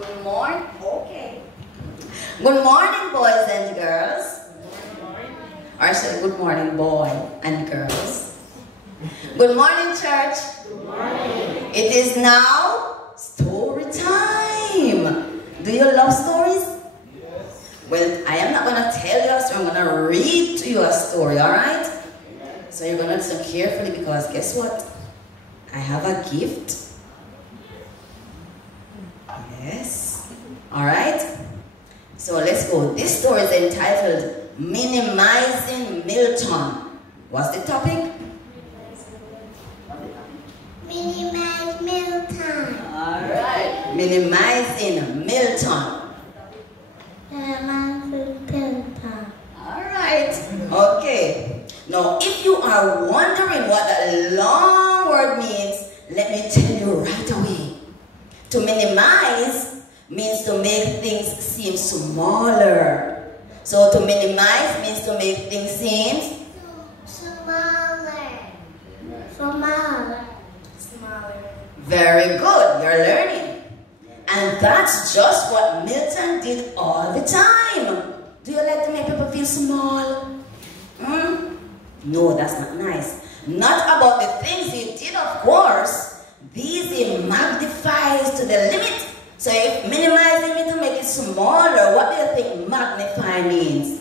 Good morning. Okay. Good morning, boys and girls. Good morning. Or say good morning, boy and girls. Good morning, church. Good morning. It is now story time. Do you love stories? Yes. Well, I am not going to tell you a story. I'm going to read to you a story, all right? So you're going to listen carefully because guess what? I have a gift. Yes. All right? So let's go. This story is entitled Minimizing Milton. What's the topic? Minimize Milton. All right. Minimizing Milton. All right. Okay. Now, if you are wondering what that long word means, let me tell you right away. To minimize means to make things seem smaller. So to minimize means to make things seem Smaller. very good. You're learning. And that's just what Milton did all the time. Do you like to make people feel small? No, that's not nice. Not about the things he did, of course. These he magnifies to the limit. So if minimizing means to make it smaller, what do you think magnify means?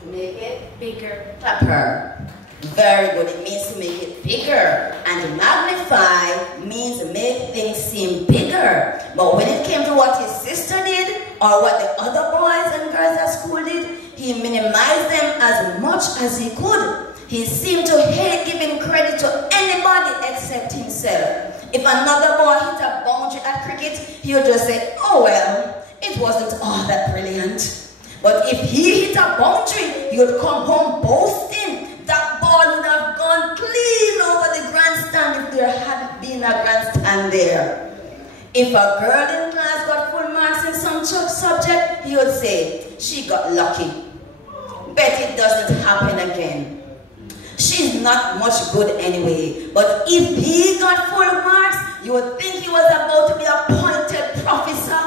To make it Bigger. Clap her. Very good. It means to make it bigger. And magnify means to make things seem bigger. But when it came to what his sister did, or what the other boys and girls at school did, he minimized them as much as he could. He seemed to hate giving credit to anybody except himself. If another boy hit a boundary at cricket, he would just say, oh well, it wasn't all that brilliant. But if he hit a boundary, he would come home boasting. That ball would have gone clean over the grandstand if there hadn't been a grandstand there. If a girl in class got full marks in some subject, he would say, she got lucky. Bet it doesn't happen again. She's not much good anyway. But if he got full marks, you would think he was about to be appointed professor.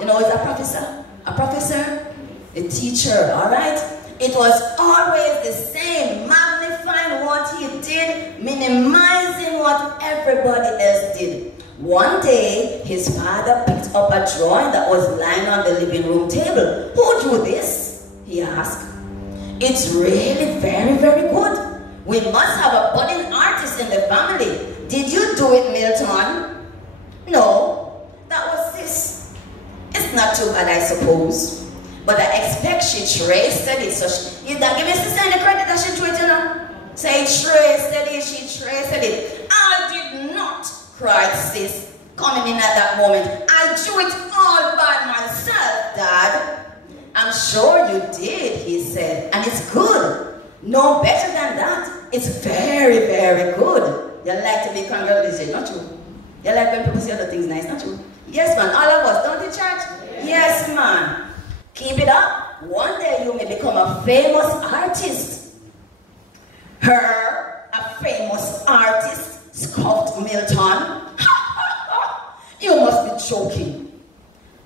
You know what's a professor? A professor? A teacher, all right? It was always the same, magnifying what he did, minimizing what everybody else did. One day, his father picked up a drawing that was lying on the living room table. Who drew this? He asked. It's really very, very good. We must have a budding artist in the family. Did you do it, Milton? No, that was this. It's not too bad, I suppose. But I expect she traced it. So you don't give me the credit that she drew it, you know? Say traced it, she traced it. I did not, cried sis, coming in at that moment. I drew it all by myself, Dad. I'm sure you did, he said, and it's good. No better than that. It's very, very good. You like to be congratulated, not you? You like when people say other things nice, not you? Yes, man, all of us, don't you, church? Yes, man. Keep it up. One day you may become a famous artist. Her, a famous artist, scoffed Milton. You must be joking.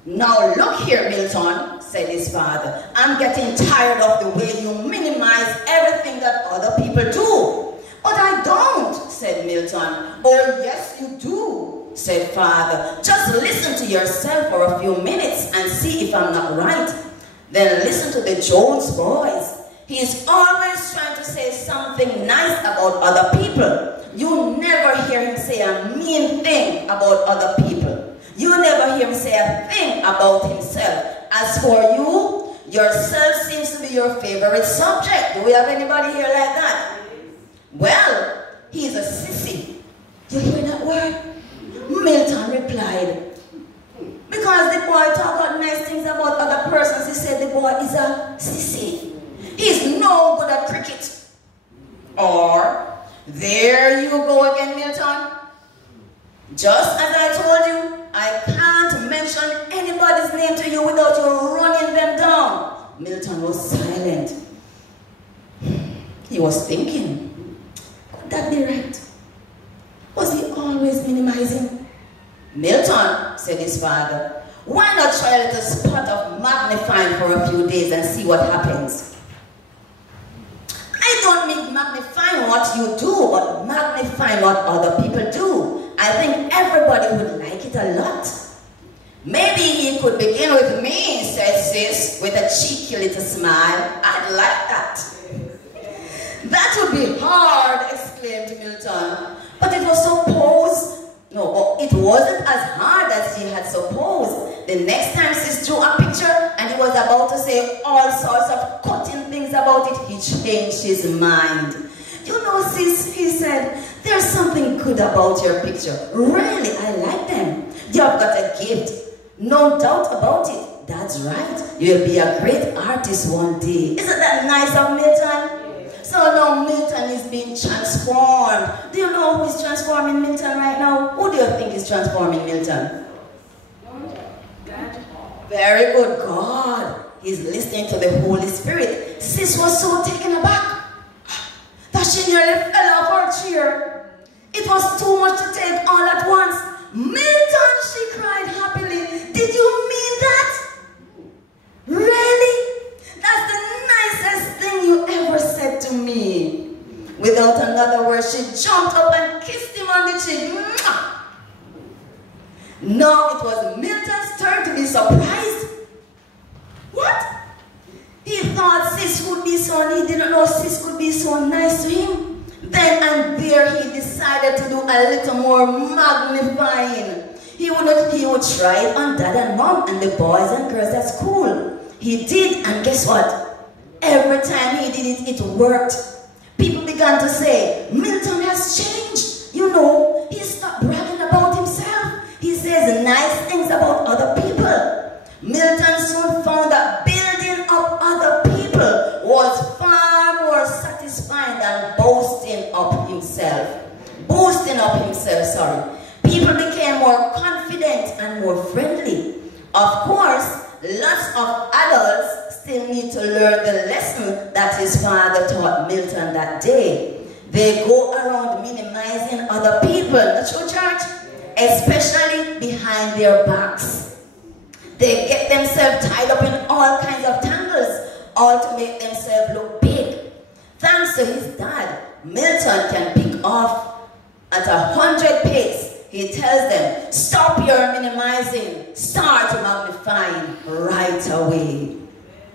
Now look here, Milton, said his father. I'm getting tired of the way you minimize everything that other people do. But I don't, said Milton. Oh, yes, you do, said father. Just listen to yourself for a few minutes and see if I'm not right. Then listen to the Jones boys. He's always trying to say something nice about other people. You never hear him say a mean thing about other people. You never hear him say a thing about himself. As for you, yourself seems to be your favorite subject. Do we have anybody here like that? Well, he's a sissy. You hear that word? Milton replied. Because the boy talk about nice things about other persons, he said the boy is a sissy. He's no good at cricket. Or, there you go again, Milton. Just as I told you, I can't mention anybody's name to you without you running them down. Milton was silent. He was thinking, could that be right? Was he always minimizing? Milton, said his father, Why not try a little spot of magnifying for a few days and see what happens? I don't mean magnifying what you do, but magnifying what other people do. I think everybody would like it a lot. Maybe he could begin with me, said Sis, with a cheeky little smile. I'd like that. That would be hard, exclaimed Milton. But it was supposed. No, it wasn't as hard as he had supposed. The next time Sis drew a picture and he was about to say all sorts of cutting things about it, he changed his mind. You know, Sis, he said, there's something good about your picture. Really, I like them. You've got a gift. No doubt about it. That's right. You'll be a great artist one day. Isn't that nice of Milton? So now Milton is being transformed. Do you know who is transforming Milton right now? Who do you think is transforming Milton? God. Very good, God. He's listening to the Holy Spirit. Sis was so taken aback that she nearly fell off her chair. It was too much to take all at once. Milton, she cried happily. Did you mean that? Really? That's the nicest thing you ever said to me. Without another word, she jumped up and kissed him on the cheek. Mwah! Now it was Milton's turn to be surprised. What? He thought Sis would be so, he didn't know Sis would be so nice to him. Then and there he decided to do a little more magnifying. He would try it on Dad and Mom and the boys and girls at school. He did, and guess what? Every time he did it, it worked. People began to say, Milton has changed. You know, he stopped bragging about himself. He says nice things about other people. Milton soon found that building up other people was far more satisfying than boasting up himself. People became more confident and more friendly. Of course, lots of adults still need to learn the lesson that his father taught Milton that day. They go around minimizing other people, not your church, especially behind their backs. They get themselves tied up in all kinds of tangles, all to make themselves look big. Thanks to his dad, Milton can pick off at 100 pace. He tells them, stop your minimizing, start magnifying right away.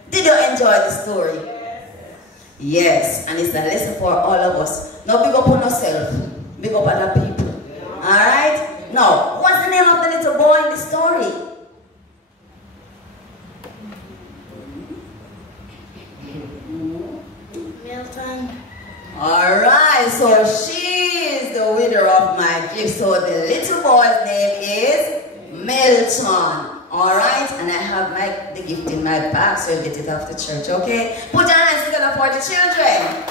Did you enjoy the story? Yes, and it's a lesson for all of us. Now big up on yourself, big up other people. Alright? Now, what's the name of the little boy in the story? Milton. Alright, so she is the winner of my gift. So the little boy's name is Milton. Alright, and I have the gift in my bag, so you'll get it after church, okay? Put your hands together for the children.